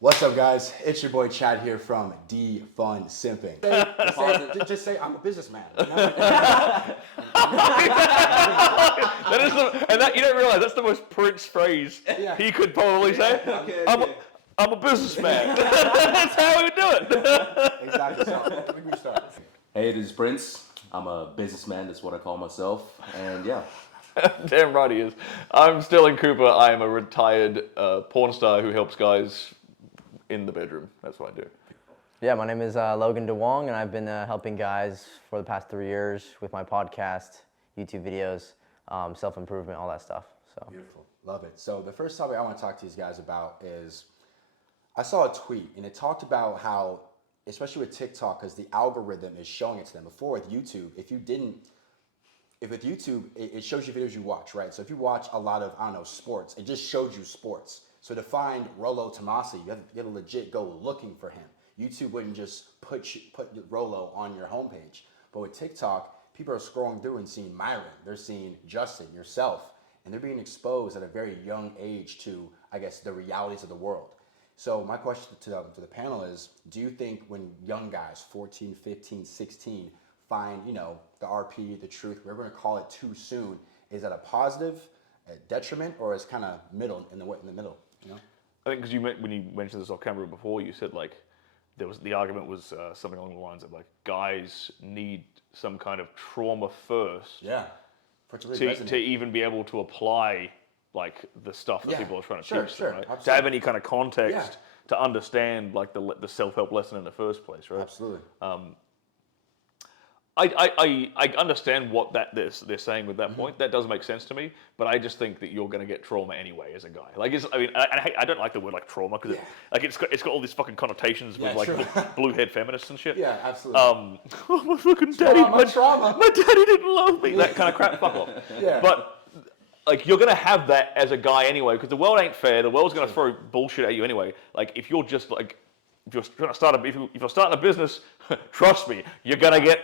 What's up, guys? It's your boy Chad here from D-Fun Simping. Just say I'm a businessman. That is and that you don't realize that's the most Prince phrase he could probably say. I'm a businessman. That's how we would do it. Exactly. So we start. Hey, this is Prince. I'm a businessman. That's what I call myself. And yeah. Damn right he is. I'm Stirling Cooper. I am a retired porn star who helps guys in the bedroom. That's what I do. Yeah, my name is Logan Duong, and I've been helping guys for the past 3 years with my podcast, YouTube videos, self-improvement, all that stuff. So Beautiful. Love it. So the first topic I want to talk to these guys about is, I saw a tweet, and it talked about how, especially with TikTok, because the algorithm is showing it to them. Before with YouTube, if with YouTube, it shows you videos you watch, right? So if you watch a lot of, sports, it just showed you sports. So to find Rollo Tomasi, you have to legit go looking for him. YouTube wouldn't just put Rollo on your homepage. But with TikTok, people are scrolling through and seeing Myron. They're seeing Justin, yourself, and they're being exposed at a very young age to, I guess, the realities of the world. So my question to the panel is, do you think when young guys, 14, 15, 16, find, the RP, the truth, we're going to call it too soon, is that a positive, a detriment, or is kind of in the middle? I think because when you mentioned this off camera before, you said the argument was something along the lines of guys need some kind of trauma first. Yeah. To even be able to apply the stuff that people are trying to teach them, right? Absolutely. To have any kind of context to understand the self-help lesson in the first place, right? Absolutely. I understand what they're saying with that point. That does make sense to me, but I just think that you're going to get trauma anyway as a guy. I don't like the word trauma because it's got all these fucking connotations with blue head feminists and shit. Yeah, absolutely. My fucking daddy, Trauma. my daddy didn't love me. That kind of crap. Fuck off. Yeah. But you're going to have that as a guy anyway because the world ain't fair. The world's going to throw bullshit at you anyway. If you're just if you're trying to if you're starting a business, trust me, you're going to get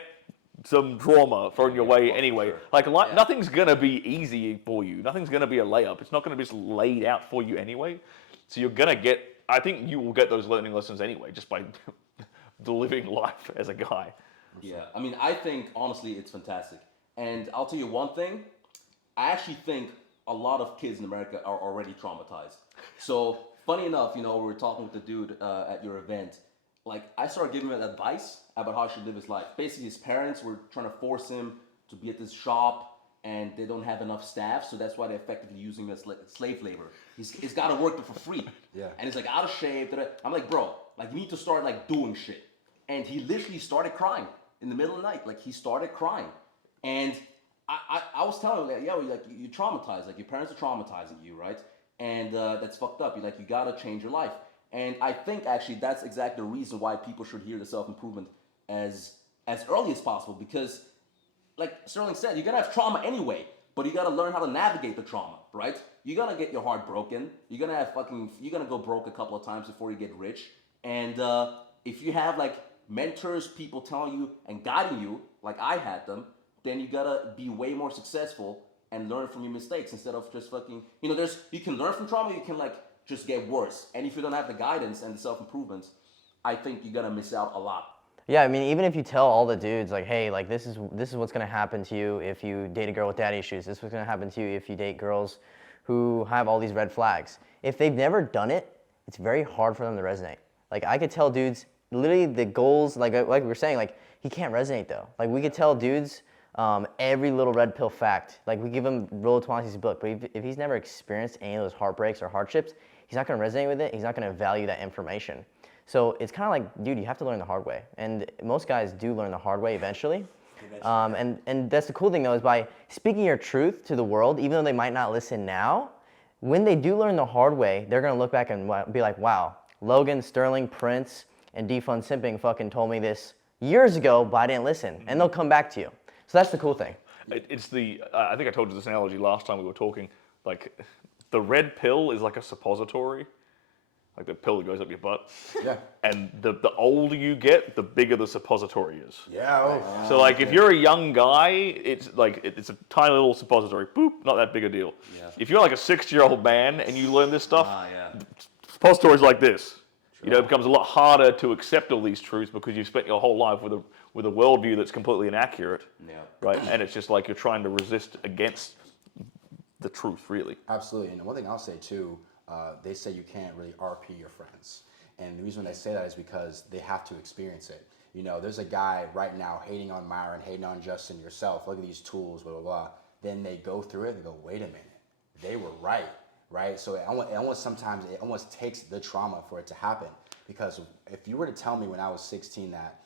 some trauma thrown your way anyway. Sure. Nothing's gonna be easy for you. Nothing's gonna be a layup. It's not gonna be just laid out for you anyway. So you're gonna I think you will get those learning lessons anyway, just by living life as a guy. Yeah, I think honestly it's fantastic. And I'll tell you one thing, I actually think a lot of kids in America are already traumatized. So funny enough, we were talking with the dude at your event. I started giving him advice about how he should live his life. Basically, his parents were trying to force him to be at this shop, and they don't have enough staff, so that's why they're effectively using him as slave labor. He's got to work there for free. Yeah. And he's out of shape. I'm like, bro, you need to start doing shit. And he literally started crying in the middle of the night. He started crying. And I was telling him, you're traumatized. Your parents are traumatizing you, right? And that's fucked up. You got to change your life. And I think actually that's exactly the reason why people should hear the self-improvement as early as possible, because like Stirling said, you're gonna have trauma anyway, but you gotta learn how to navigate the trauma, right? You're gonna get your heart broken. You're gonna go broke a couple of times before you get rich. And if you have mentors, people telling you and guiding you, like I had them, then you gotta be way more successful and learn from your mistakes instead of just you can learn from trauma, you can just get worse. And if you don't have the guidance and the self-improvements, I think you're gonna miss out a lot. yeah, even if you tell all the dudes hey, this is what's gonna happen to you if you date a girl with daddy issues. This is what's gonna happen to you if you date girls who have all these red flags. If they've never done it, it's very hard for them to resonate. I could tell dudes literally the goals, like we were saying, he can't resonate though. We could tell dudes every little red pill fact. We give him Rollo Tomasi's book, but if he's never experienced any of those heartbreaks or hardships, he's not going to resonate with it. He's not going to value that information. So it's kind of dude, you have to learn the hard way. And most guys do learn the hard way eventually. And that's the cool thing though, is by speaking your truth to the world, even though they might not listen now, when they do learn the hard way, they're going to look back and be like, wow, Logan, Stirling, Prince, and D-Fun Simping fucking told me this years ago, but I didn't listen. And they'll come back to you. So that's the cool thing. It's I think I told you this analogy last time we were talking. The red pill is like a suppository, the pill that goes up your butt. Yeah. And the older you get, the bigger the suppository is. Yeah. So if you're a young guy, it's it's a tiny little suppository. Boop, not that big a deal. Yeah. If you're a 60-year-old man and you learn this stuff, suppository's like this. You know, it becomes a lot harder to accept all these truths because you've spent your whole life with a worldview that's completely inaccurate. Yeah. Right, and it's just like you're trying to resist against the truth, really. Absolutely. And one thing I'll say too, they say you can't really RP your friends. And the reason they say that is because they have to experience it. You know, there's a guy right now hating on Myron, hating on Justin, yourself. Look at these tools, blah, blah, blah. Then they go through it and go, wait a minute, they were right, right? So sometimes it almost takes the trauma for it to happen. Because if you were to tell me when I was 16 that,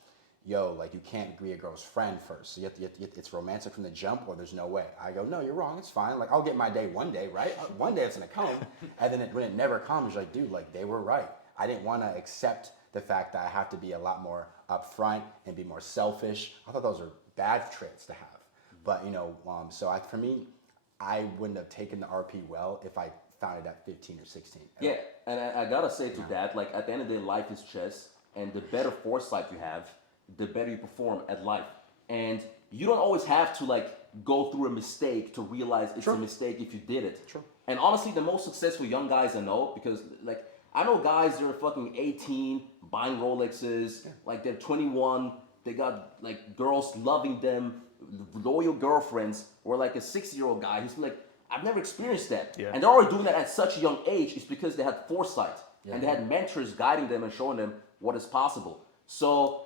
yo, like you can't be a girl's friend first. So it's romantic from the jump or there's no way. I go, no, you're wrong, it's fine. Like I'll get my day one day, right? One day it's gonna come. And then when it never comes, you're like, dude, like they were right. I didn't wanna accept the fact that I have to be a lot more upfront and be more selfish. I thought those are bad traits to have. But you know, for me, I wouldn't have taken the RP well if I found it at 15 or 16. Yeah, and I gotta say to that, like at the end of the day, life is chess, and the better foresight you have, the better you perform at life. And you don't always have to like go through a mistake to realize it's a mistake if you did it. True. And honestly, the most successful young guys I know, because like I know guys that are fucking 18, buying Rolexes, like they're 21, they got like girls loving them, loyal girlfriends, or like a 6-year-old guy who's like, I've never experienced that. Yeah. And they're already doing that at such a young age. It's because they had foresight and they had mentors guiding them and showing them what is possible. So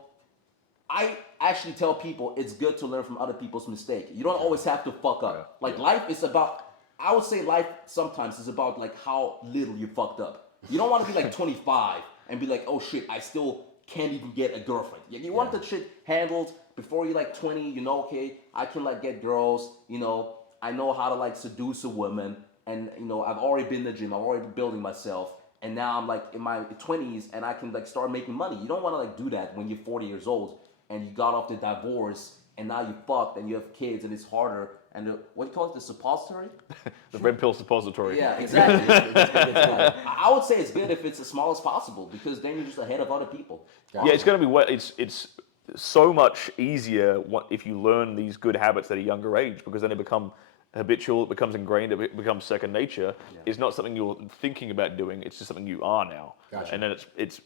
I actually tell people it's good to learn from other people's mistakes. You don't always have to fuck up. Like life is about, I would say life sometimes is about like how little you fucked up. You don't want to be like 25 and be like, oh shit, I still can't even get a girlfriend. You want that shit handled before you're like 20, you know, okay, I can like get girls, you know, I know how to like seduce a woman, and you know, I've already been in the gym, I've already been building myself, and now I'm like in my 20s and I can like start making money. You don't want to like do that when you're 40 years old and you got off the divorce and now you fucked and you have kids and it's harder. And what do you call it, the suppository? The red pill suppository. Yeah, exactly. I would say it's good if it's as small as possible because then you're just ahead of other people. Yeah, it's going to be it's so much easier if you learn these good habits at a younger age because then they become habitual, it becomes ingrained, it becomes second nature. It's not something you're thinking about doing, it's just something you are now. Gotcha. And then it's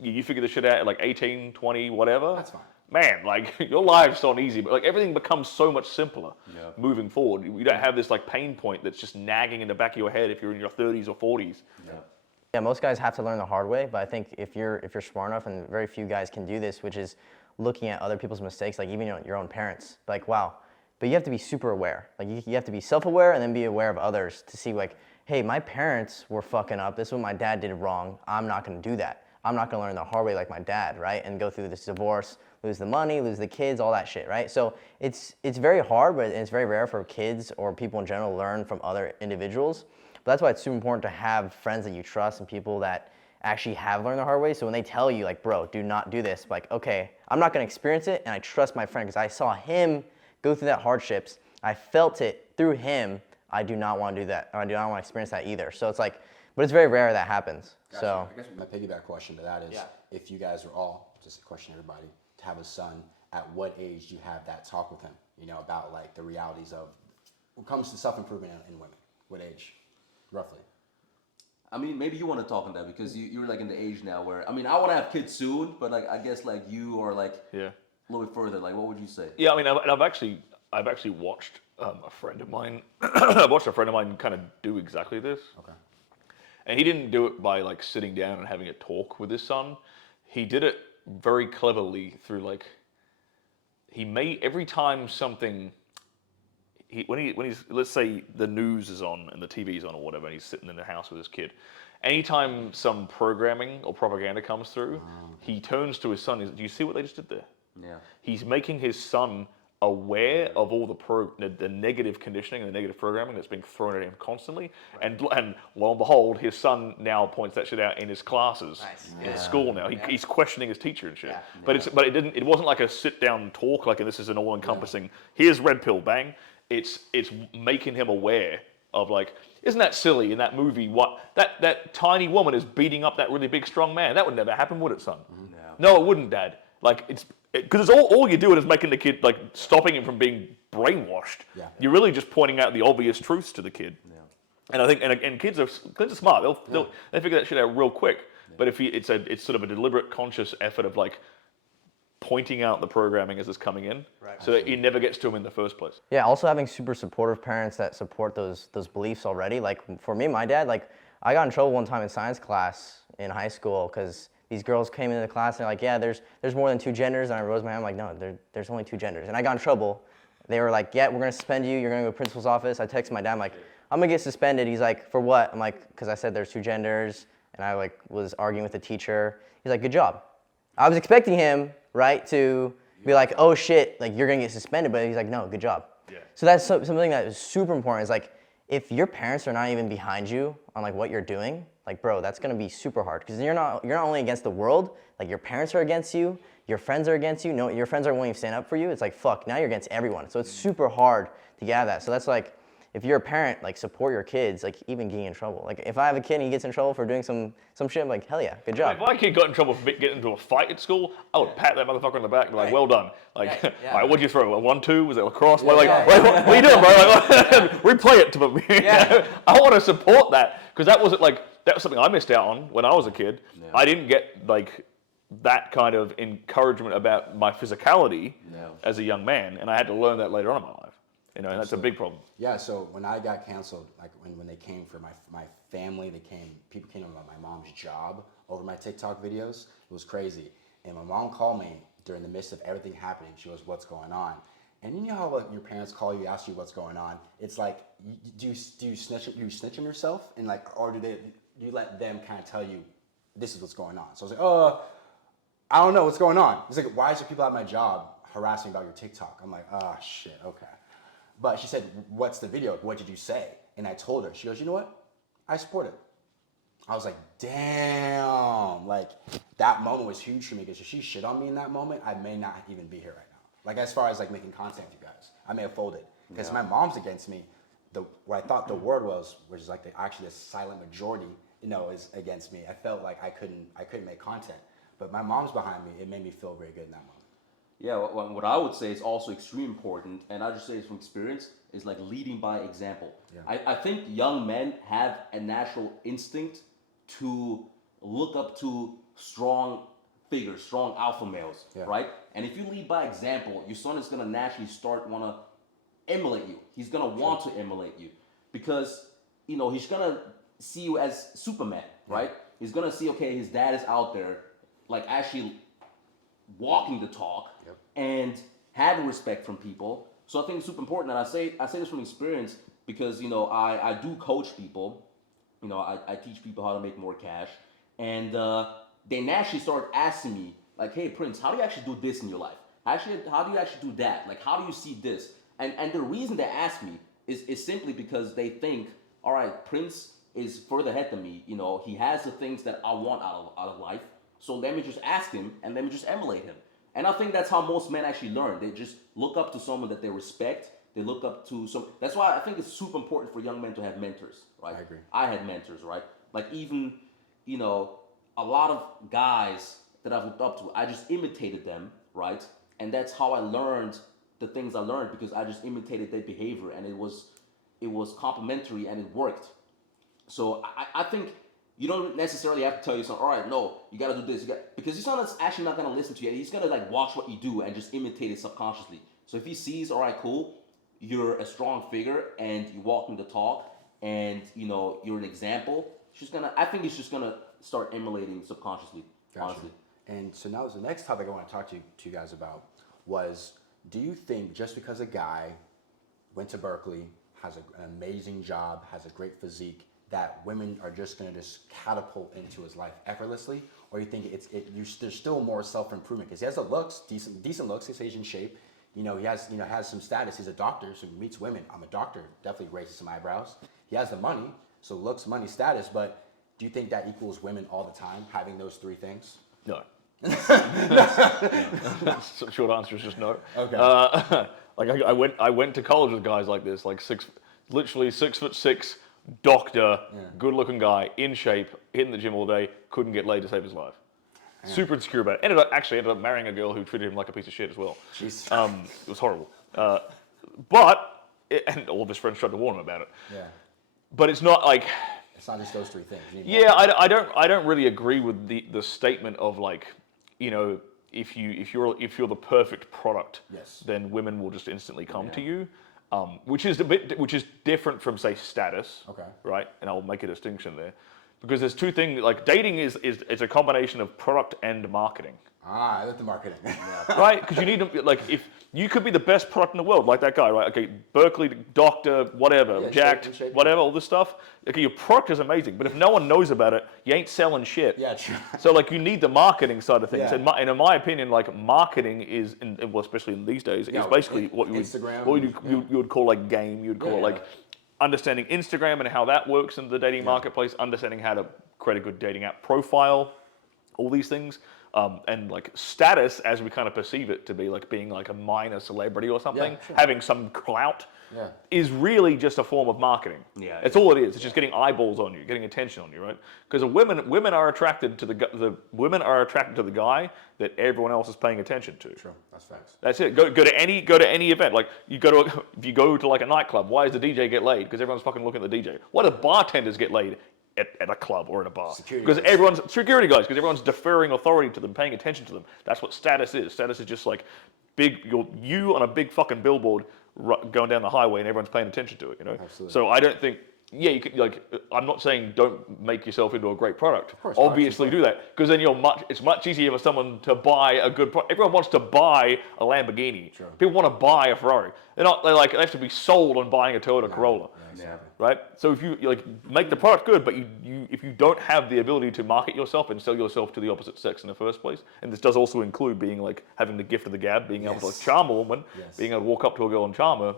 you figure this shit out at like 18, 20, whatever. That's fine. Man, like your life's not easy, but like everything becomes so much simpler moving forward. You don't have this like pain point that's just nagging in the back of your head if you're in your 30s or 40s. Yeah, most guys have to learn the hard way, but I think if you're smart enough, and very few guys can do this, which is looking at other people's mistakes, like even your own parents, like wow. But you have to be super aware. Like you have to be self-aware and then be aware of others to see like, hey, my parents were fucking up. This is what my dad did wrong. I'm not going to do that. I'm not going to learn the hard way like my dad, right? And go through this divorce, lose the money, lose the kids, all that shit, right? So it's very hard, but it's very rare for kids or people in general to learn from other individuals. But that's why it's super important to have friends that you trust and people that actually have learned the hard way. So when they tell you like, bro, do not do this, like, okay, I'm not going to experience it, and I trust my friend because I saw him go through that hardships. I felt it through him. I do not want to do that. I do not want to experience that either. So it's like, but it's very rare that happens. Gotcha. So I guess my piggyback question to that is, if you guys are all, just a question to everybody, to have a son, at what age do you have that talk with him? You know, about like the realities of what comes to self-improvement in women. What age, roughly? I mean, maybe you want to talk on that because you're like in the age now where, I mean, I want to have kids soon, but like I guess like you are like a little bit further. Like, what would you say? Yeah, I mean, I've actually watched a friend of mine. I watched a friend of mine kind of do exactly this. Okay. And he didn't do it by like sitting down and having a talk with his son. He did it very cleverly through like he made every time something. When he's let's say the news is on and the TV's on or whatever, and he's sitting in the house with his kid. Anytime some programming or propaganda comes through, he turns to his son. Do you see what they just did there? Yeah. He's making his son aware of all the negative conditioning and the negative programming that's being thrown at him constantly. Right. And lo and behold, his son now points that shit out in his classes in school now. He's questioning his teacher and shit. Yeah. But it wasn't like a sit down talk like, and this is an all encompassing. Here's red pill, bang. It's making him aware of like, isn't that silly in that movie? What that tiny woman is beating up that really big strong man. That would never happen, would it, son? No, it wouldn't, Dad. Like because it's all you're doing is making the kid like stopping him from being brainwashed. Yeah. You're really just pointing out the obvious truths to the kid. Yeah. And I think and kids are smart. They figure that shit out real quick. But if it's sort of a deliberate, conscious effort of like pointing out the programming as it's coming in, so that it never gets to them in the first place. Yeah, also having super supportive parents that support those beliefs already. Like for me, my dad, like I got in trouble one time in science class in high school because these girls came into the class and they're like, yeah, there's more than 2 genders, and I rose my hand, I'm like, no, there's only 2 genders, and I got in trouble. They were like, yeah, we're gonna suspend you. You're gonna go to the principal's office. I texted my dad, I'm like, I'm gonna get suspended. He's like, for what? I'm like, because I said there's 2 genders, and I like was arguing with the teacher. He's like, good job. I was expecting him, right, to be like, oh shit, like you're gonna get suspended, but he's like, no, good job. Yeah. So that's something that is super important. Is like, if your parents are not even behind you on like what you're doing, like bro, that's gonna be super hard because you're not only against the world, like your parents are against you, your friends are against you. No, your friends aren't willing to stand up for you. It's like fuck, now you're against everyone. So it's super hard to get out of that. So that's like, if you're a parent, like support your kids, like even getting in trouble. Like if I have a kid and he gets in trouble for doing some shit, I'm like, hell yeah, good job. If my kid got in trouble for getting into a fight at school, I would pat that motherfucker on the back and be like, well done. Like, all right, what'd you throw? A 1-2? Was it lacrosse? What are you doing, bro? Like, replay it to me. I want to support that because that was something I missed out on when I was a kid. Yeah. I didn't get like that kind of encouragement about my physicality as a young man, and I had to learn that later on in my life. You know, and that's a big problem. Yeah, so when I got canceled, like when they came for my family, people came to my mom's job over my TikTok videos. It was crazy. And my mom called me during the midst of everything happening. She goes, what's going on? And you know how like, your parents call you, ask you what's going on? It's like, do you snitch on yourself? And like, or do you let them kind of tell you, this is what's going on? So I was like, I don't know what's going on. It's like, why is there people at my job harassing about your TikTok? I'm like, oh shit, okay. But she said, what's the video? What did you say? And I told her. She goes, you know what? I support it. I was like, damn. Like, that moment was huge for me because if she shit on me in that moment, I may not even be here right now. Like, as far as like making content with you guys, I may have folded. Because my mom's against me. What I thought the word was, which is like actually the silent majority, is against me. I felt like I couldn't make content. But my mom's behind me. It made me feel very good in that moment. Yeah, what I would say is also extremely important, and I just say this from experience, is like leading by example. Yeah. I think young men have a natural instinct to look up to strong figures, strong alpha males, right? And if you lead by example, your son is going to naturally want to emulate you. He's going to want to emulate you because, he's going to see you as Superman, right? He's going to see, okay, his dad is out there, like actually walking the talk and having respect from people. So I think it's super important, and I say this from experience because I do coach people. I teach people how to make more cash, and they naturally start asking me like, "Hey Prince, how do you actually do this in your life? How do you actually do that? Like, how do you see this?" And the reason they ask me is simply because they think, all right, Prince is further ahead than me. He has the things that I want out of life. So let me just ask him and let me just emulate him. And I think that's how most men actually learn. They just look up to someone that they respect. They look up to some. That's why I think it's super important for young men to have mentors, right? I agree. I had mentors, right? Like even, a lot of guys that I've looked up to, I just imitated them, right? And that's how I learned the things I learned because I just imitated their behavior and it was complimentary and it worked. So I think you don't necessarily have to tell your son, all right, no, you got to do this. Because your son is actually not going to listen to you. He's going to like watch what you do and just imitate it subconsciously. So if he sees, all right, cool, you're a strong figure and you walk in the talk and, you're an example, I think he's just going to start emulating subconsciously, honestly. And so now the next topic I want to talk to you guys about was, do you think just because a guy went to Berkeley, has an amazing job, has a great physique, that women are just going to just catapult into his life effortlessly, or you think there's still more self-improvement because he has the looks, decent looks, he stays in shape, he has some status, he's a doctor, so he meets women. I'm a doctor, definitely raises some eyebrows. He has the money, so looks, money, status, but do you think that equals women all the time, having those 3 things? No. Short answer is just no. Okay. I went to college with guys like this, like literally 6'6", doctor, good-looking guy, in shape, hitting the gym all day, couldn't get laid to save his life. Yeah. Super insecure about it. Ended up marrying a girl who treated him like a piece of shit as well. Jeez. It was horrible. And all of his friends tried to warn him about it. Yeah. But it's not like It's not just those three things. You need Yeah, I don't really agree with the statement of like, you know, if you're the perfect product, Yes. then women will just instantly come to you, which is different from say status. Okay. Right, and I'll make a distinction there, because there's two things. Like dating is a combination of product and marketing. I like the marketing. Right? Because you need to, like, if you could be the best product in the world, like that guy, right? Okay, Berkeley, doctor, whatever, Yeah, jacked, in shape, whatever, all this stuff. Okay, your product is amazing, but if no one knows about it, you ain't selling shit. Yeah, true. So, like, you need the marketing side of things. Yeah. And in my opinion, like, marketing is, well, especially in these days, is basically what you would, Instagram, you would call, like, game. You would call it, Yeah. like, understanding Instagram and how that works in the dating marketplace, understanding how to create a good dating app profile, all these things. And like status, as we kind of perceive it to be, like being like a minor celebrity or something, sure. having some clout, Yeah. is really just a form of marketing. Yeah, It's all it is. It's just getting eyeballs on you, getting attention on you, right? Because women are attracted to the women are attracted to the guy that everyone else is paying attention to. True. That's facts. That's it. Go to any event. Like if you go to like a nightclub, why does the DJ get laid? Because everyone's fucking looking at the DJ. Why do bartenders get laid at a club or at a bar? Security Because guys. everyone's deferring authority to them, paying attention to them. That's what status is. Status is just like you on a big fucking billboard going down the highway and everyone's paying attention to it. You know. Absolutely. So I don't think. Yeah, you could, like. I'm not saying don't make yourself into a great product. Of course, obviously do that, because then it's much easier for someone to buy a good product. Everyone wants to buy a Lamborghini. True. People want to buy a Ferrari. They have to be sold on buying a Toyota Corolla. Yeah. Right? So if you like make the product good, but if you don't have the ability to market yourself and sell yourself to the opposite sex in the first place, and this does also include being like having the gift of the gab, being able to like, charm a woman, being able to walk up to a girl and charm her.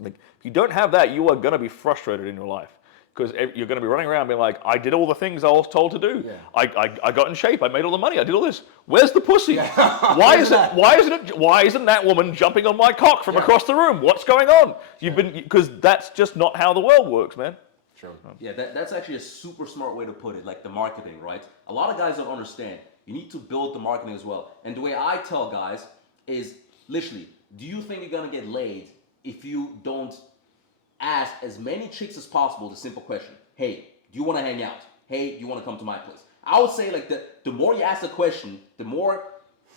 Like if you don't have that, you are going to be frustrated in your life. Because you're going to be running around being like, I did all the things I was told to do. Yeah. I got in shape. I made all the money. I did all this. Where's the pussy? Why isn't that woman jumping on my cock from across the room? What's going on? Because that's just not how the world works, man. True. Yeah, that's actually a super smart way to put it, like the marketing, right? A lot of guys don't understand. You need to build the marketing as well. And the way I tell guys is, literally, do you think you're going to get laid if you don't ask as many chicks as possible the simple question, hey, do you want to hang out? Hey, do you want to come to my place? I would say like the more you ask the question, the more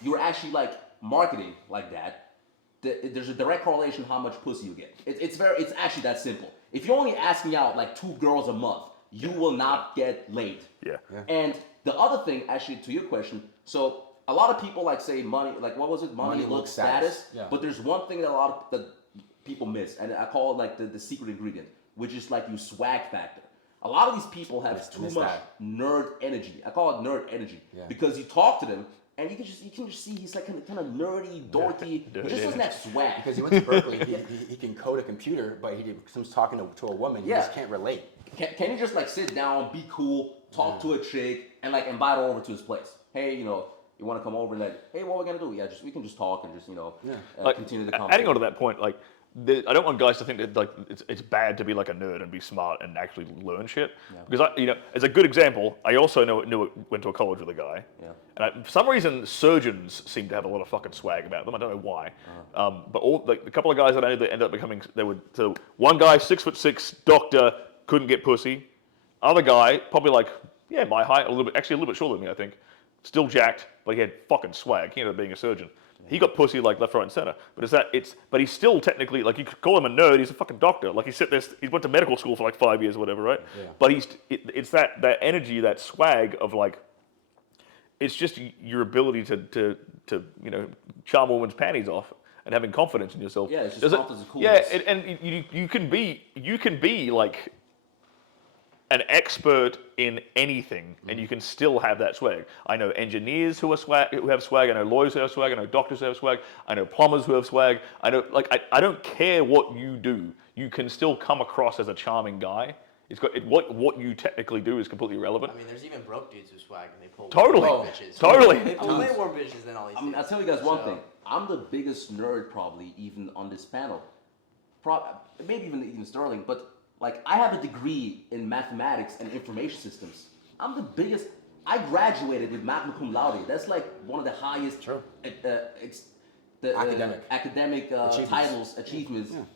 you're actually like marketing like that. There's a direct correlation how much pussy you get. It's actually that simple. If you're only asking out like 2 girls a month, you will not get laid. Yeah. And the other thing, actually, to your question, so a lot of people like say money, like what was it? Money, looks, status. Yeah. But there's one thing that people miss, and I call it like the secret ingredient, which is like your swag factor. A lot of these people have too much nerd energy. I call it nerd energy because you talk to them and you can just see he's like kind of nerdy, dorky. He just doesn't have swag. Because he went to Berkeley, he can code a computer, but he comes talking to a woman, he just can't relate. Can you just like sit down, be cool, talk to a chick, and like invite her over to his place? Hey, you want to come over and like, hey, what are we gonna do? Yeah, we can just talk and just continue the conversation. Adding on to that point, like. I don't want guys to think that like it's bad to be like a nerd and be smart and actually learn shit. Yeah. Because as a good example, I also went to a college with a guy, and for some reason surgeons seem to have a lot of fucking swag about them. I don't know why, but the couple of guys that I knew that ended up becoming so one guy 6'6" doctor, couldn't get pussy. Other guy probably like my height, a little bit shorter than me I think, still jacked, but he had fucking swag. He ended up being a surgeon. He got pussy like left, right, and center. But he's still technically, like, you could call him a nerd. He's a fucking doctor. Like, he went to medical school for like 5 years or whatever, right? Yeah. But it's that energy, that swag of like, it's just your ability to charm a woman's panties off and having confidence in yourself. Yeah, it's just confidence and coolness. Yeah, and you can be like an expert in anything, and you can still have that swag. I know engineers who have swag. I know lawyers who have swag. I know doctors who have swag. I know plumbers who have swag. I know, like, I don't care what you do. You can still come across as a charming guy. What you technically do is completely irrelevant. I mean, there's even broke dudes with swag, and they pull Totally. way more bitches. Totally. They pull way more bitches than all these. I'll tell you guys one thing. I'm the biggest nerd probably even on this panel. Maybe even Sterling, but. Like, I have a degree in mathematics and information systems. I'm the biggest. I graduated with magna cum laude. That's like one of the highest academic achievements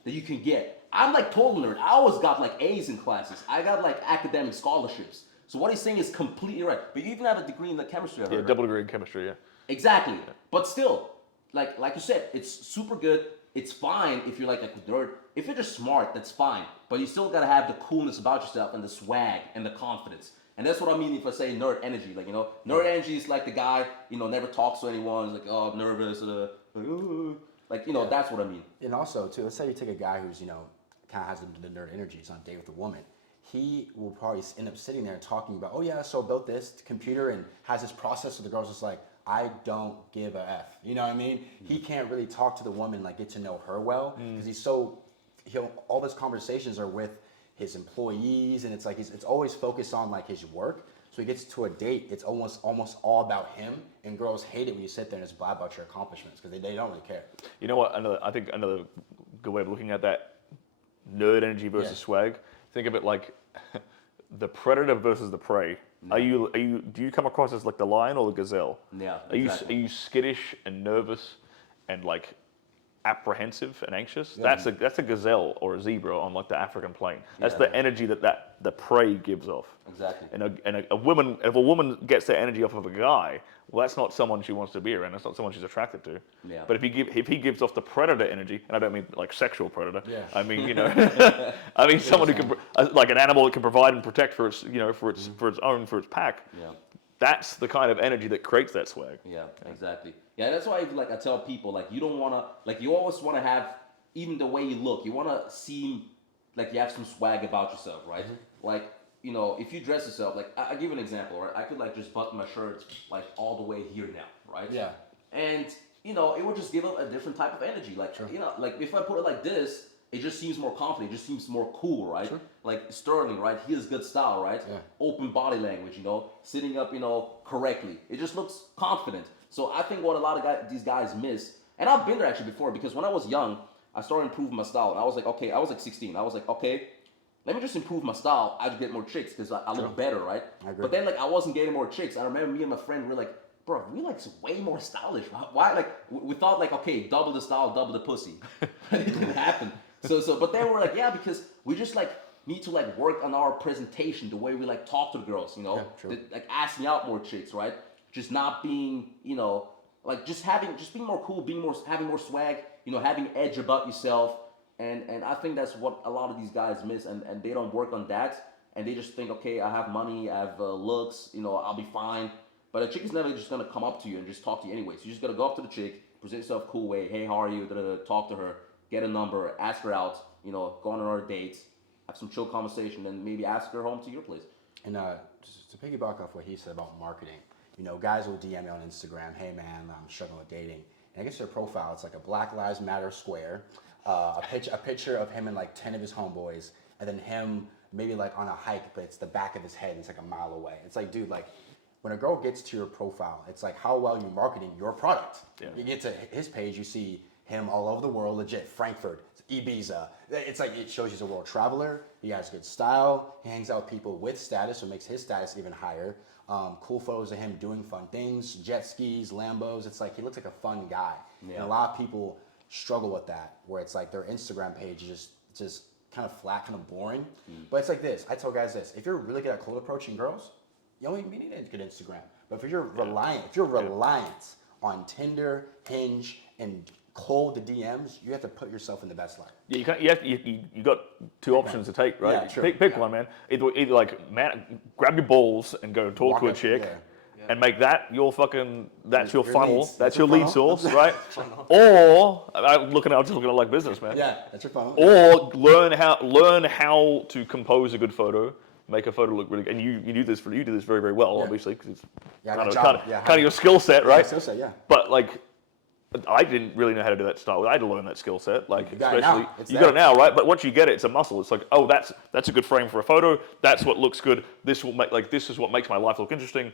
that you can get. I'm like total nerd. I always got like A's in classes. I got like academic scholarships. So what he's saying is completely right. But you even have a degree in the chemistry. I heard, Yeah, right? double degree in chemistry. Yeah. Exactly. But still, like you said, it's super good. It's fine if you're like a nerd. If you're just smart, that's fine. But you still gotta have the coolness about yourself and the swag and the confidence. And that's what I mean if I say nerd energy. Like, nerd energy is like the guy, never talks to anyone. He's like, oh, I'm nervous. That's what I mean. And also, too, let's say you take a guy who's, kind of has the nerd energy, he's on a date with a woman. He will probably end up sitting there and talking about, oh yeah, so I built this computer and has this process. So the girl's just like, I don't give a F. You know what I mean? He can't really talk to the woman, like get to know her well, because all his conversations are with his employees, and it's like it's always focused on like his work. So he gets to a date, it's almost all about him, and girls hate it when you sit there and just blab about your accomplishments because they don't really care. You know what? I think another good way of looking at that nerd energy versus swag. Think of it like the predator versus the prey. Yeah. Do you come across as like the lion or the gazelle? Yeah. Are you skittish and nervous and like apprehensive and anxious? Yeah. That's a gazelle or a zebra on like the African plain. That's Yeah. the energy that the prey gives off. Exactly. And a woman, if a woman gets that energy off of a guy, well, that's not someone she wants to be around. That's not someone she's attracted to. Yeah. But if he gives off the predator energy, and I don't mean like sexual predator. Yeah. I mean I mean someone who can like an animal that can provide and protect for its for its for its pack. Yeah. That's the kind of energy that creates that swag. Yeah, exactly. Yeah, that's why I tell people you don't wanna you always wanna have, even the way you look, you wanna seem like you have some swag about yourself, right? If you dress yourself, I give you an example, right? I could just button my shirt all the way here now, right? Yeah. And it would just give it a different type of energy. If I put it like this, it just seems more confident. It just seems more cool, right? Sure. Like Sterling, right? He has good style, right? Yeah. Open body language, sitting up, correctly. It just looks confident. So I think what a lot of these guys miss, and I've been there actually before, because when I was young, I started improving my style. And I was like, okay, I was 16. I was like, okay, let me just improve my style. I'd get more chicks because I look better, right? I agree. But then I wasn't getting more chicks. I remember me and my friend were like, bro, we way more stylish. Why? We thought okay, double the style, double the pussy. It didn't happen. But then we're like, yeah, because we just need to work on our presentation, the way we talk to the girls, Yeah, true. asking out more chicks, right? Just not being, just being more cool, having more swag, having edge about yourself. And I think that's what a lot of these guys miss, and they don't work on that, and they just think, okay, I have money, I have looks, I'll be fine. But a chick is never just gonna come up to you and just talk to you anyway. So you just gotta go up to the chick, present yourself cool way, hey, how are you? Talk to her, get a number, ask her out, go on our dates, have some chill conversation, and maybe ask her home to your place. And just to piggyback off what he said about marketing, guys will DM me on Instagram, hey man, I'm struggling with dating. And I guess their profile, it's like a Black Lives Matter square, a picture of him and 10 of his homeboys, and then him maybe on a hike, but it's the back of his head, and it's a mile away. It's dude, when a girl gets to your profile, it's how well you're marketing your product. Yeah. You get to his page, you see him all over the world, legit, Frankfurt, Ibiza. It's it shows he's a world traveler, he has good style, he hangs out with people with status, so it makes his status even higher. Cool photos of him doing fun things, jet skis, Lambos. It's he looks like a fun guy. Yeah. And a lot of people struggle with that, where it's their Instagram page is just kind of flat, kind of boring. But it's this. I tell guys this: if you're really good at cold approaching girls, you don't even need a good Instagram. But if you're reliant on Tinder, Hinge, and cold DMs, you have to put yourself in the best light. Yeah, you got two options to take, right? Yeah, sure. Pick one, man. Either man, grab your balls and go talk Walk to a up, chick, yeah. and make that your that's your Your funnel, leads. that's That's your your lead funnel. source, right? Or I'm just looking at like business, man. Yeah, that's your phone. Or learn how to compose a good photo, make a photo look really good. And you do this very, very well, Yeah. obviously, because it's Yeah, kind good job. of Yeah, your skill set, right? Skill set, yeah. But I didn't really know how to do that style. I had to learn that skill set. You got it now. It's you there. got it now, right? But once you get it, it's a muscle. It's oh, that's a good frame for a photo. That's what looks good. This will make this is what makes my life look interesting.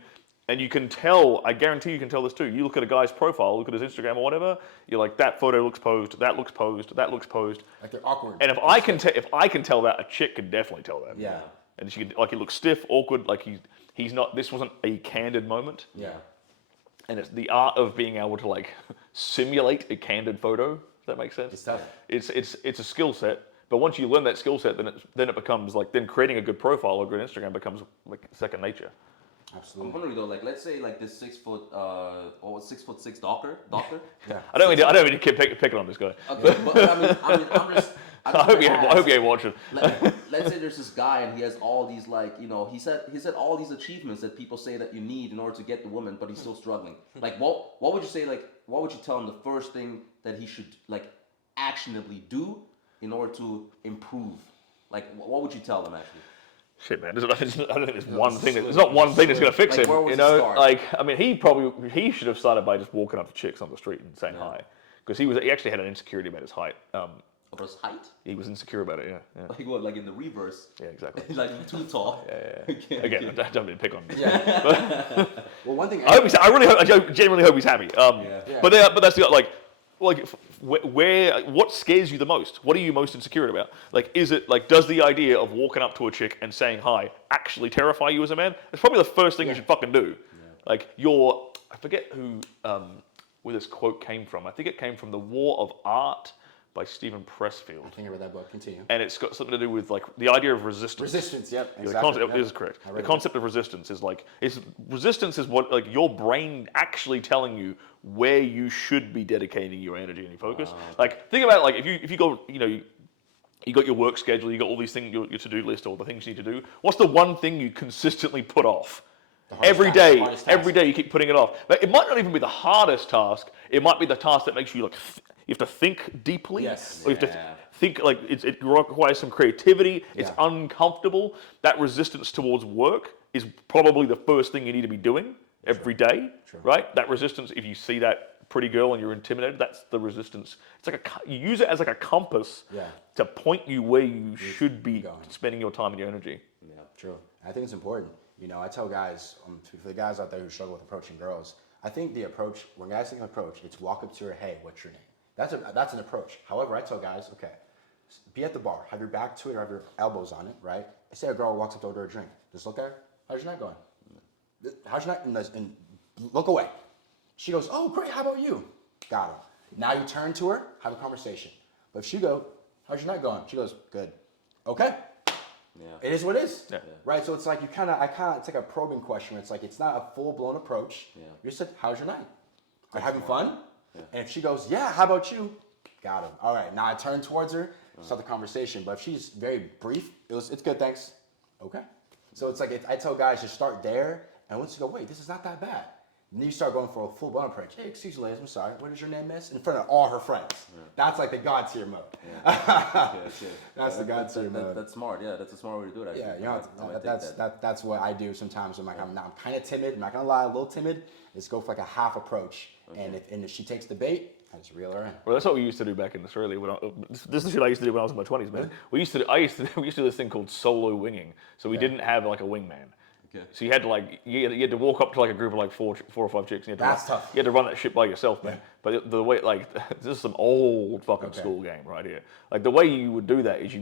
And you can tell. I guarantee you can tell this too. You look at a guy's profile, look at his Instagram or whatever. You're that photo looks posed. That looks posed. That looks posed. They're awkward. And if I can tell that, a chick can definitely tell that. Yeah. And she could, he looks stiff, awkward. He's not. This wasn't a candid moment. Yeah. And it's the art of being able to simulate a candid photo. Does that make sense? It's tough. It's a skill set, But once you learn that skill set, then it becomes like then creating a good profile or good Instagram becomes like second nature. Absolutely. I'm wondering though, like let's say like this 6'6" doctor. Yeah. I don't mean to keep picking on this guy. Okay, but I'm just. I hope you ain't watching. Let's say there's this guy and he has all these like he said all these achievements that people say that you need in order to get the woman, but he's still struggling. Like what would you say, like what would you tell him the first thing that he should like actionably do in order to improve? Like what would you tell them actually? Shit, man. I don't think there's one thing. There's not one thing that's going to fix Like, him. where was You it know, start? like I mean, he should have started by just walking up to chicks on the street and saying hi, because he actually had an insecurity about his height. About his height? He was insecure about it. Yeah. Like what? Like in the reverse? Yeah, exactly. Like too tall. Yeah. Okay, Again, okay. I don't mean to pick on him. Yeah. Well, one thing I genuinely hope he's happy. Yeah. But that's the what scares you the most? What are you most insecure about? Like, is it like, does the idea of walking up to a chick and saying hi actually terrify you as a man? It's probably the first thing you should fucking do. Yeah. Like I forget where this quote came from. I think it came from The War of Art by Stephen Pressfield. I think I read that book. Continue. And it's got something to do with like the idea of resistance. Resistance, yep, Yeah, exactly. the concept is correct. The concept of resistance is resistance is what like your brain actually telling you where you should be dedicating your energy and your focus. Like think about like if you go, you got your work schedule, you got all these things, your to-do list, all the things you need to do. What's the one thing you consistently put off? Every day you keep putting it off. But it might not even be the hardest task. It might be the task that makes you like you have to think deeply. Yes. Or you have to think like it requires some creativity. It's uncomfortable. That resistance towards work is probably the first thing you need to be doing every day, right? That resistance, if you see that pretty girl and you're intimidated, that's the resistance. It's like you use it as like a compass to point you where you should be spending your time and your energy. Yeah, true. I think it's important. I tell guys, for the guys out there who struggle with approaching girls, I think the approach, when guys think of approach, it's walk up to her, hey, what's your name? That's an approach. However, I tell guys, okay, be at the bar, have your back to it or have your elbows on it, right? Say a girl walks up to order a drink. Just look at her. How's your night going? How's your night? And look away. She goes, oh, great, how about you? Got her. Now you turn to her, have a conversation. But if she goes, how's your night going? She goes, good. Okay. Yeah. It is what it is. Yeah. Right? So it's like it's like a probing question. It's like it's not a full-blown approach. Yeah. You just said, how's your night? Are you having fun? Yeah. And if she goes, yeah, how about you? Got him. All right, now I turn towards her, start the conversation. But if she's very brief, it's good, thanks. Okay. So it's like I tell guys, just start there, and once you go, wait, this is not that bad. And then you start going for a full-blown approach. Hey, excuse me, ladies, I'm sorry. What is your name, miss? In front of all her friends. Yeah. That's like the God tier mode. Yeah. That's the God tier mode. That's smart. Yeah, that's a smart way to do it. Actually. Yeah, that's what I do sometimes. I'm kind of timid. I'm not gonna lie, a little timid. Let's go for like a half approach, and if she takes the bait, I just reel her in. Well, that's what we used to do back in Australia. This is the shit I used to do when I was in my 20s, man. We used to do this thing called solo winging. So we didn't have like a wingman. Okay. So you had to you had to walk up to like a group of like four or five chicks. And That's tough. You had to run that shit by yourself, man. But the way this is some old fucking school game right here. Like the way you would do that is you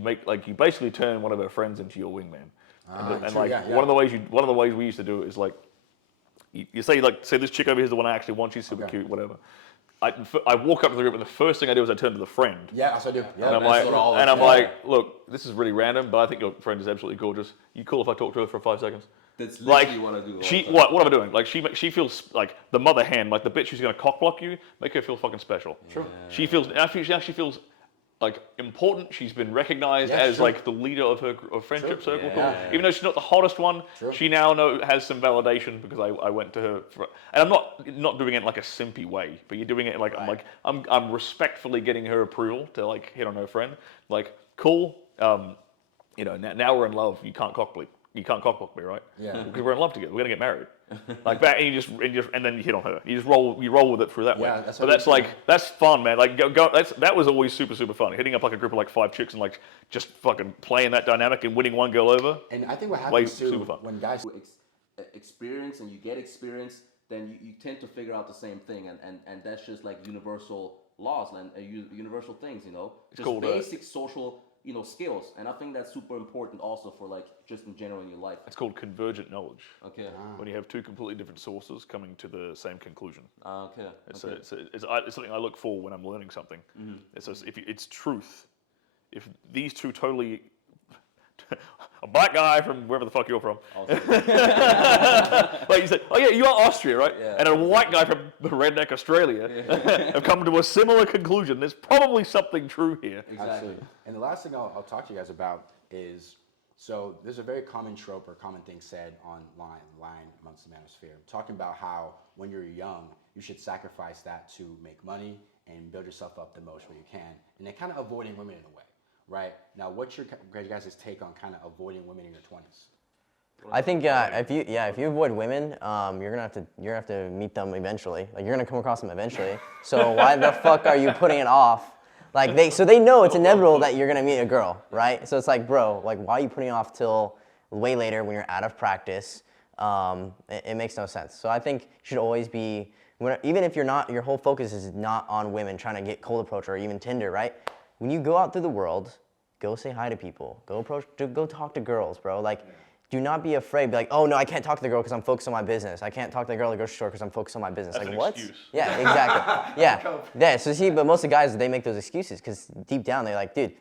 basically turn one of her friends into your wingman. One of the ways we used to do it is like you say this chick over here is the one I actually want. She's super cute, whatever. I walk up to the group and the first thing I do is I turn to the friend. Yeah, that's what I do. Yeah, and I'm like, look, this is really random, but I think your friend is absolutely gorgeous. You cool if I talk to her for 5 seconds? That's literally what I do. What am I doing? Like she feels like the mother hen, like the bitch who's gonna cock block you, make her feel fucking special. Sure. She actually feels like important. She's been recognized as like the leader of her friendship circle. Yeah. Even though she's not the hottest one, she now has some validation because I went to her and I'm not doing it in like a simpy way, but you're doing it like I'm respectfully getting her approval to like hit on her friend. Like cool, now we're in love. You can't cock block me, right? Yeah. Because we're in love together. We're gonna get married. Like that, and then you hit on her. You roll with it through that way. But that's fun, man. Like that was always super super fun. Hitting up like a group of like 5 chicks and like just fucking playing that dynamic and winning one girl over. And I think what happens too when guys experience and you get experience, then you tend to figure out the same thing, and that's just like universal laws and universal things, It's just called basic social skills, and I think that's super important also for like just in general in your life. It's called convergent knowledge. Okay. When you have 2 completely different sources coming to the same conclusion. Okay. It's something I look for when I'm learning something. Mm-hmm. It's truth if these two totally, a black guy from wherever the fuck you're from, like you said, oh yeah, you are Austria, right? Yeah. And a white guy from redneck Australia have come to a similar conclusion. There's probably something true here. Exactly. Absolutely. And the last thing I'll talk to you guys about is, so there's a very common trope or common thing said online amongst the manosphere, talking about how when you're young, you should sacrifice that to make money and build yourself up the most where you can, and then kind of avoiding women in a way, right? Now, what's your guys' take on kind of avoiding women in your 20s? I think if you avoid women, you're gonna have to meet them eventually. Like you're gonna come across them eventually. So why the fuck are you putting it off? Like they know it's inevitable that you're gonna meet a girl, right? So it's like, bro, like why are you putting it off till way later when you're out of practice? It makes no sense. So I think you should always be, even if you're not, your whole focus is not on women trying to get cold approach or even Tinder, right? When you go out through the world, go say hi to people, go talk to girls, bro. Like, do not be afraid. Be like, oh no, I can't talk to the girl because I'm focused on my business. I can't talk to the girl at the grocery store because I'm focused on my business. That's like an what? excuse. Yeah, exactly. Yeah. So see, but most of the guys, they make those excuses because deep down they're like, dude,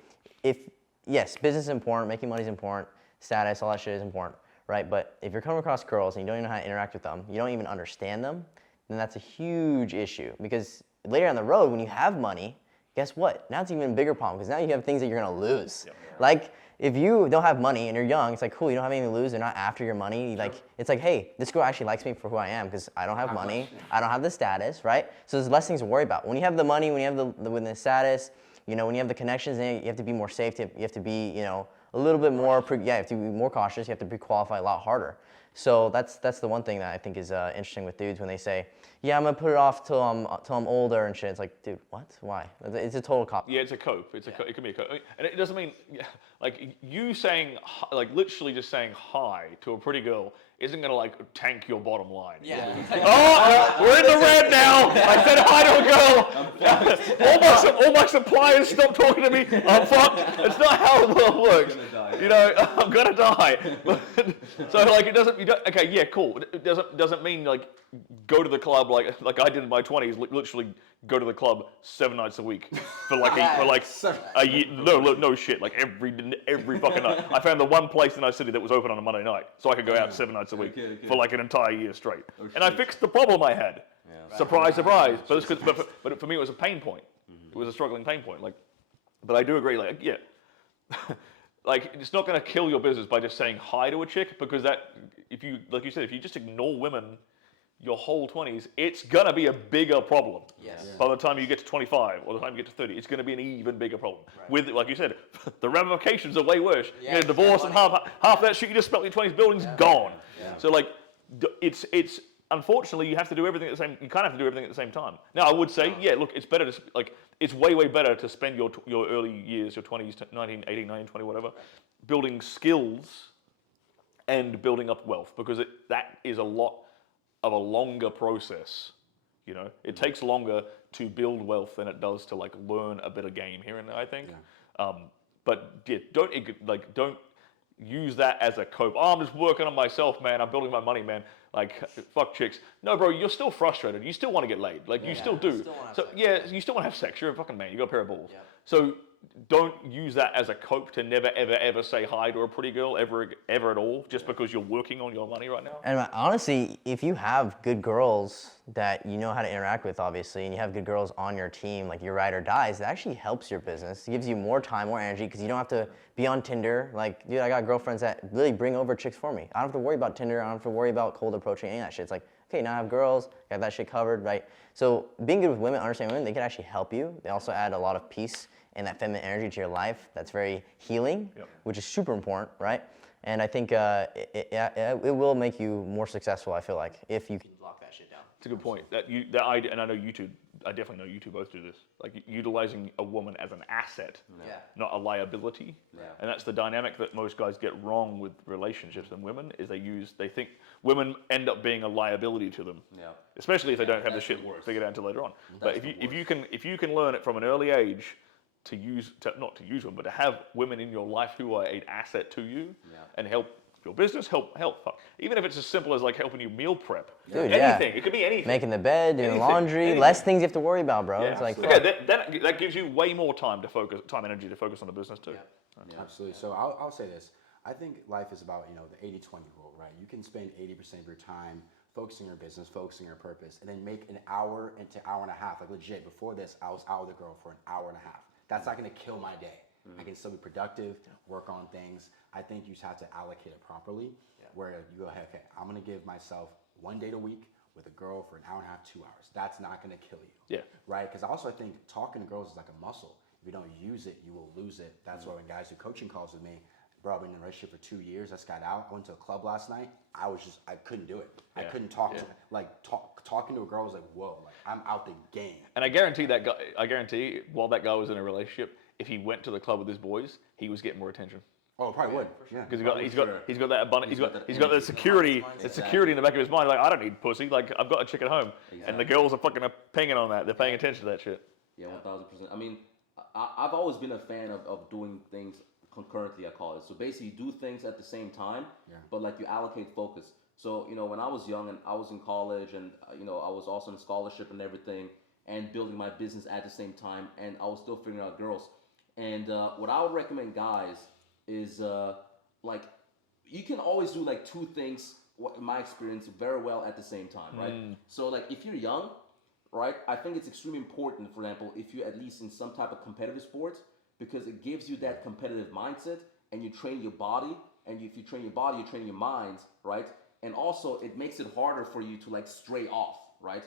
yes, business is important, making money is important, status, all that shit is important, right? But if you're coming across girls and you don't even know how to interact with them, you don't even understand them, then that's a huge issue because later on the road when you have money, guess what? Now it's even a bigger problem because now you have things that you're gonna lose. Yep. Like if you don't have money and you're young, it's like cool, you don't have anything to lose. They're not after your money. Like it's like, hey, this girl actually likes me for who I am because I don't have money, I don't have the status, right? So there's less things to worry about. When you have the money, when you have when the status, you know, when you have the connections, then you have to be more safe. You have to be, you know, a little bit more. You have to be more cautious. You have to pre-qualify a lot harder. So that's the one thing that I think is interesting with dudes when they say, yeah, I'm gonna put it off till I'm older and shit. It's like, dude, what? Why? It's a total cop. Yeah, it's a cope. It can be a cope, and it doesn't mean like you saying like literally just saying hi to a pretty girl isn't gonna like tank your bottom line. Yeah. Oh, we're in the red now. I said hi to a girl. All my suppliers stopped talking to me. I'm fucked. It's not how the world works. You know, I'm gonna die. So like it doesn't. Okay, yeah, cool. It doesn't mean like go to the club like I did in my 20s. Literally go to the club 7 nights a week for like a year. No shit. Like every fucking night. I found the one place in our city that was open on a Monday night, so I could go out 7 nights a week for like an entire year straight. And I fixed the problem I had. Yeah. Surprise. But for me it was a pain point. It was a struggling pain point. Like, but I do agree. Like, yeah. Like, it's not going to kill your business by just saying hi to a chick because that, if you, like you said, if you just ignore women your whole 20s, it's going to be a bigger problem. Yes. By the time you get to 25 or the time you get to 30, it's going to be an even bigger problem. Right. With, like you said, the ramifications are way worse. Yeah, you get a divorce and half that shit you just spent in your 20s building's gone. Yeah. So, like, it's unfortunately, you have to do everything at the same. You can't have to do everything at the same time. Now, I would say, yeah, look, it's better to it's way better to spend your early years, your 20s, 19, 18, 19, 20, whatever, building skills and building up wealth because that is a lot of a longer process. You know, it takes longer to build wealth than it does to like learn a bit of game here and there, I think. Yeah. But yeah, don't use that as a cope. Oh, I'm just working on myself, man. I'm building my money, man. Like, fuck chicks. No, bro, you're still frustrated. You still want to get laid. Like, you still do. You still want to have sex. You're a fucking man. You got a pair of balls. Yeah. So don't use that as a cope to never, ever say hi to a pretty girl ever at all just because you're working on your money right now. And honestly, if you have good girls that you know how to interact with, obviously, and you have good girls on your team, like your ride or dies, that actually helps your business. It gives you more time, more energy, because you don't have to be on Tinder. Like, dude, I got girlfriends that really bring over chicks for me. I don't have to worry about Tinder. I don't have to worry about cold approaching, any of that shit. It's like, okay, now I have girls, got that shit covered, right? So being good with women, understanding women, they can actually help you. They also add a lot of peace and that feminine energy to your life that's very healing, which is super important, right? And I think it will make you more successful, I feel like, if you can lock that shit down. It's a good point. And I know you two, I definitely know you two both do this. Like utilizing a woman as an asset, not a liability. Yeah. And that's the dynamic that most guys get wrong with relationships and women is they think women end up being a liability to them. Yeah. Especially if they don't have the shit figured out until later on. But if you can learn it from an early age not to use them, but to have women in your life who are an asset to you and help your business, help. Fuck. Even if it's as simple as like helping you meal prep. Dude, yeah. Anything. It could be anything. Making the bed, doing Anything, laundry, anything. less things you have to worry about, bro. Yeah. It's like, Okay, that gives you way more time and energy to focus on the business too. Absolutely. So I'll say this. I think life is about, the 80-20 rule, right? You can spend 80% of your time focusing on your business, focusing on your purpose, and then make an hour into hour and a half. Like legit, before this, I was out with a girl for an hour and a half. That's not gonna kill my day. I can still be productive, work on things. I think you just have to allocate it properly, where you go, okay, I'm gonna give myself 1 day a week with a girl for an hour and a half, 2 hours. That's not gonna kill you. Yeah. Right? Because also I think talking to girls is like a muscle. If you don't use it, you will lose it. That's why when guys do coaching calls with me, bro, I've been in a relationship for 2 years. I just got out. I went to a club last night. I couldn't do it. I couldn't talk to, talking to a girl was like, whoa, like I'm out the game. And I guarantee while that guy was in a relationship, if he went to the club with his boys, he was getting more attention. Oh, probably would. Yeah. Because he's got that abundance, he's got that security in the back of his mind. Like, I don't need pussy. Like, I've got a chick at home, and the girls are fucking pinging on that. They're paying attention to that shit. Yeah, 1000%. I mean, I've always been a fan of doing things concurrently, I call it. So basically, you do things at the same time, but like you allocate focus. So, when I was young and I was in college and, I was also in scholarship and everything and building my business at the same time, and I was still figuring out girls. And what I would recommend guys is like you can always do like two things, in my experience, very well at the same time, right? So like if you're young, right, I think it's extremely important, for example, if you're at least in some type of competitive sports, because it gives you that competitive mindset and you train your body, and if you train your body, you train your mind, right? And also it makes it harder for you to like stray off, right?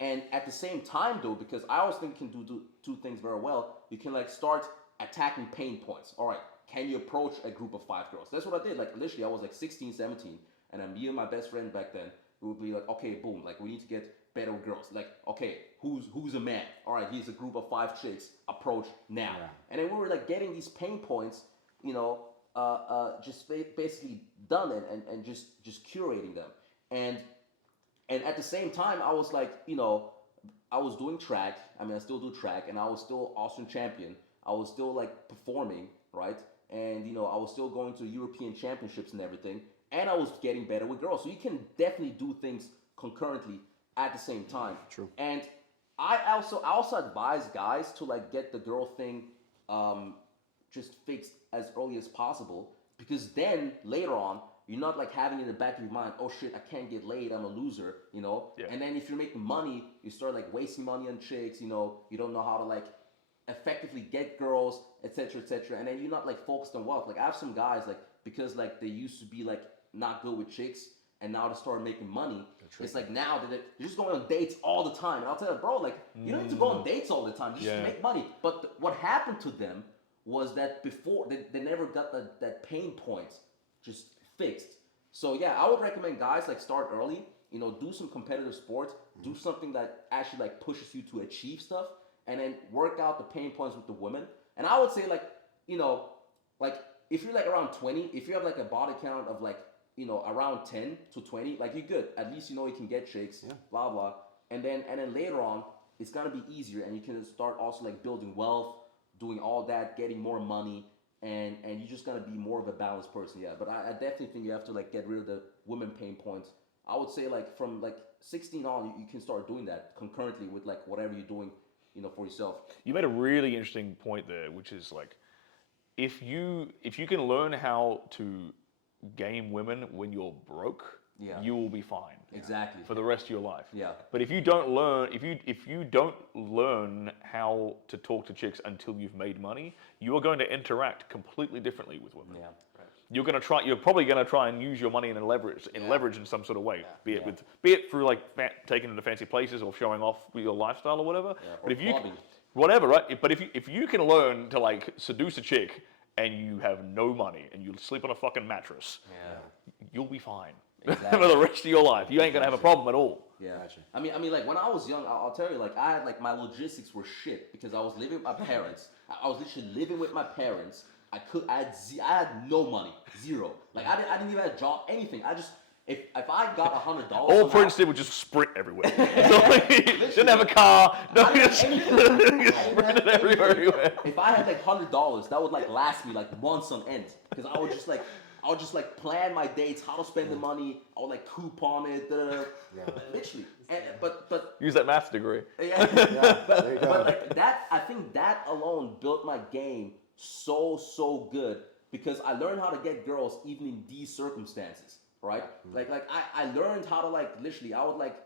And at the same time though, because I always think you can do two things very well, you can like start attacking pain points. All right, can you approach a group of 5 girls? That's what I did. Like literally I was like 16, 17, and then me and my best friend back then, we would be like, okay, boom, like we need to get better with girls. Like, okay, who's a man? All right, he's a group of 5 chicks, approach now. And then we were like getting these pain points, just basically done and just curating them. And at the same time, I was like, I was doing track. I mean, I still do track, and I was still Austrian champion. I was still like performing, right? And I was still going to European championships and everything, and I was getting better with girls. So you can definitely do things concurrently at the same time. True. And I also advise guys to like get the girl thing just fixed as early as possible, because then later on you're not like having in the back of your mind, oh shit, I can't get laid, I'm a loser, Yeah. And then if you're making money, you start like wasting money on chicks, you don't know how to like effectively get girls, etc., and then you're not like focused on wealth. Like I have some guys like, because like they used to be like not good with chicks, and now they start making money. It's like now that they're just going on dates all the time. And I'll tell you, bro, like you don't need to go on dates all the time. Just make money. But what happened to them was that before they never got that pain point just fixed. So yeah, I would recommend guys like start early. Do some competitive sports. Do something that actually like pushes you to achieve stuff, and then work out the pain points with the women. And I would say like like if you're like around 20, if you have like a body count of like around 10 to 20, like you're good. At least you can get chicks, blah blah. And then later on, it's gonna be easier, and you can start also like building wealth, doing all that, getting more money, and you're just gonna be more of a balanced person. Yeah, but I definitely think you have to like get rid of the women pain points. I would say like from like 16 on, you can start doing that concurrently with like whatever you're doing, for yourself. You made a really interesting point there, which is like, if you can learn how to game women when you're broke, you will be fine. Exactly. For the rest of your life. Yeah. But if you don't learn how to talk to chicks until you've made money, you are going to interact completely differently with women. Yeah. Right. You're probably gonna try and use your money in leverage in some sort of way, be it through like taking them to fancy places or showing off your lifestyle or whatever. Yeah, but or if you clubbing. whatever, right? But if you can learn to like seduce a chick and you have no money and you sleep on a fucking mattress, you'll be fine. Exactly. For the rest of your life. You ain't gonna have a problem at all. Yeah. Gotcha. I mean, like when I was young, I'll tell you, like I had like my logistics were shit because I was living with my parents. I was literally living with my parents. I had no money, zero. Like I didn't even have a job, anything. I just if I got $100, All Prince did was just sprint everywhere. He didn't have a car. No, he just sprinted everywhere. If I had like $100, that would like last me like months on end, because I would just like I would just like plan my dates, how to spend the money. I would like coupon it, literally. But Use that maths degree. yeah, There you go. but like that, I think that alone built my game so good because I learned how to get girls even in these circumstances, right? Like I learned how to like literally I would like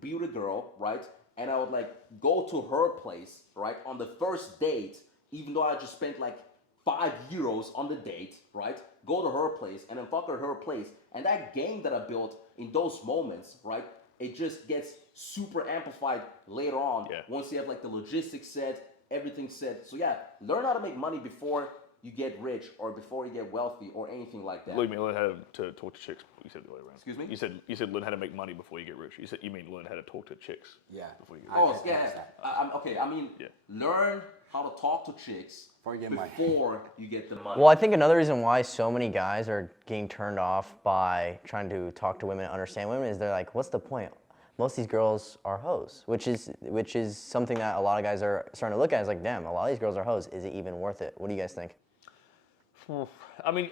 be with a girl, right? And I would like go to her place, right, on the first date, even though I just spent like €5 on the date, right? Go to her place and then fuck her at her place. And that game that I built in those moments, right? It just gets super amplified later on once you have like the logistics set, everything set. So yeah, learn how to make money before you get rich or before you get wealthy or anything like that. Believe me, learn how to talk to chicks. You said the other way around. Excuse me? You said learn how to make money before you get rich. You mean learn how to talk to chicks. Yeah. Before you get rich. Oh yeah. I mean, learn how to talk to chicks Before you get money. before you get the money. Well, I think another reason why so many guys are getting turned off by trying to talk to women and understand women is they're like, what's the point? Most of these girls are hoes, which is something that a lot of guys are starting to look at. It's like, damn, a lot of these girls are hoes. Is it even worth it? What do you guys think? I mean,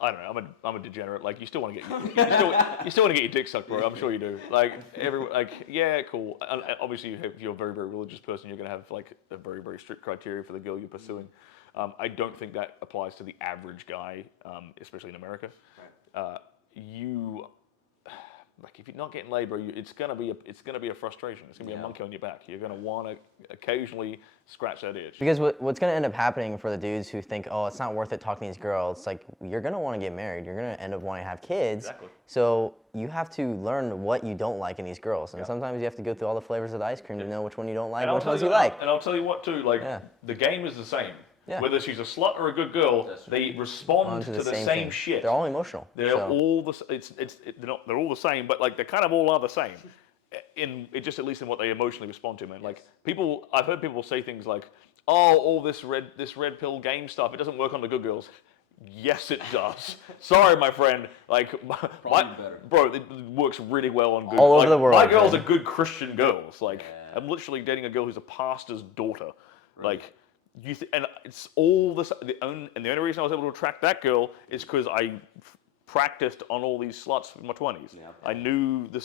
I don't know. I'm a degenerate. Like, you still want to get you still want to get your dick sucked, bro. I'm sure you do. Like yeah, cool. And obviously, if you're a very very religious person, you're gonna have like a very very strict criteria for the girl you're pursuing. I don't think that applies to the average guy, especially in America. Like if you're not getting laid, bro, it's gonna be a frustration. It's gonna be a monkey on your back. You're gonna want to occasionally scratch that itch. Because what's going to end up happening for the dudes who think, oh, it's not worth it talking to these girls, it's like you're going to want to get married. You're going to end up wanting to have kids. Exactly. So you have to learn what you don't like in these girls. And sometimes you have to go through all the flavors of the ice cream to know which one you don't like and which ones you like. And I'll tell you what, too. Like, the game is the same. Yeah. Whether she's a slut or a good girl, they respond to the same thing. shit. They're all emotional. They're all they're all the same, but like they kind of all are the same. Just at least in what they emotionally respond to, man. Yes. Like I've heard people say things like, "Oh, all this red pill game stuff, it doesn't work on the good girls." Yes, it does. Sorry, my friend. Like, bro, it works really well on good. All over the world. My girls are good Christian girls. Like, I'm literally dating a girl who's a pastor's daughter. Right. Like. And it's all this. The only reason I was able to attract that girl is because I practiced on all these sluts in my 20s. Yeah. I knew the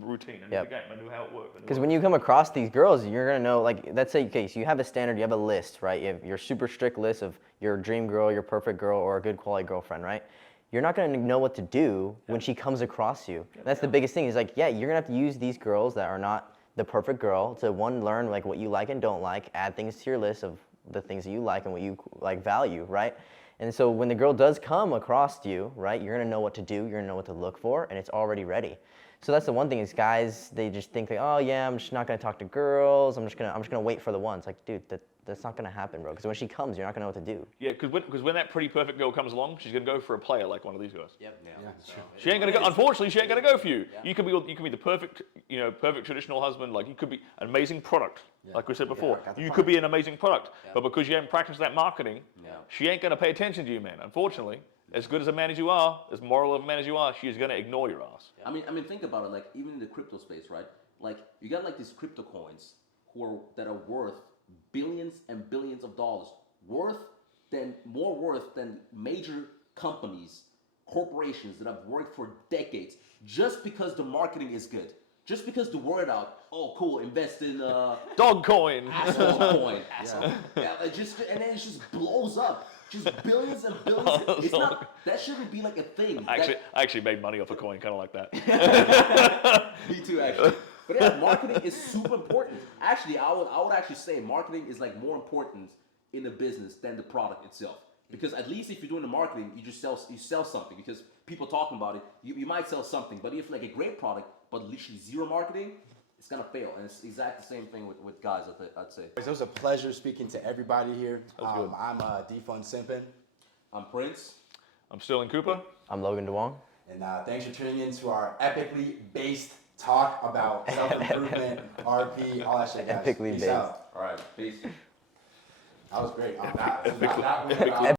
routine. I knew the game. I knew how it worked. Because when you come across these girls, you're gonna know. Like, let's say, okay, so you have a standard, you have a list, right? You have your super strict list of your dream girl, your perfect girl, or a good quality girlfriend, right? You're not gonna know what to do when she comes across you. That's the biggest thing. Is like, you're gonna have to use these girls that are not the perfect girl to learn like what you like and don't like, add things to your list of the things that you like and what you like value, right? And so when the girl does come across you, right, you're gonna know what to do, you're gonna know what to look for, and it's already ready. So that's the one thing is guys, they just think like, oh yeah, I'm just not gonna talk to girls, I'm just gonna wait for the one. It's like, dude, that's not gonna happen, bro. Because when she comes, you're not gonna know what to do. Yeah, because when that pretty perfect girl comes along, she's gonna go for a player like one of these guys. Yep. Yeah. So, she ain't gonna go. Unfortunately, she ain't gonna go for you. Yeah. You could be the perfect, perfect traditional husband. Like you could be an amazing product, like we said before. You could be an amazing product, but because you haven't practiced that marketing, she ain't gonna pay attention to you, man. Unfortunately, as good as a man as you are, as moral of a man as you are, she is gonna ignore your ass. I mean, think about it. Like even in the crypto space, right? Like you got like these crypto coins that are worth billions and billions of dollars, more worth than major companies, corporations that have worked for decades, just because the marketing is good, just because the word out, oh cool, invest in dog coin, asshole coin, asshole, and then it just blows up, just billions and billions. It's not that shouldn't be like a thing. I actually made money off a coin, kind of like that. Me too, actually. But yeah, marketing is super important. Actually, I would actually say marketing is like more important in a business than the product itself. Because at least if you're doing the marketing, you sell something. Because people talking about it, you might sell something. But if like a great product, but literally zero marketing, it's gonna fail. And it's exactly the same thing with guys, I'd say. It was a pleasure speaking to everybody here. I'm Defund Simping. I'm Prince. I'm Stirling Cooper. I'm Logan Duong. And thanks for tuning in to our epically based talk about self-improvement, RP, all that shit, guys. Epically Peace based. out. All right, peace. That was great.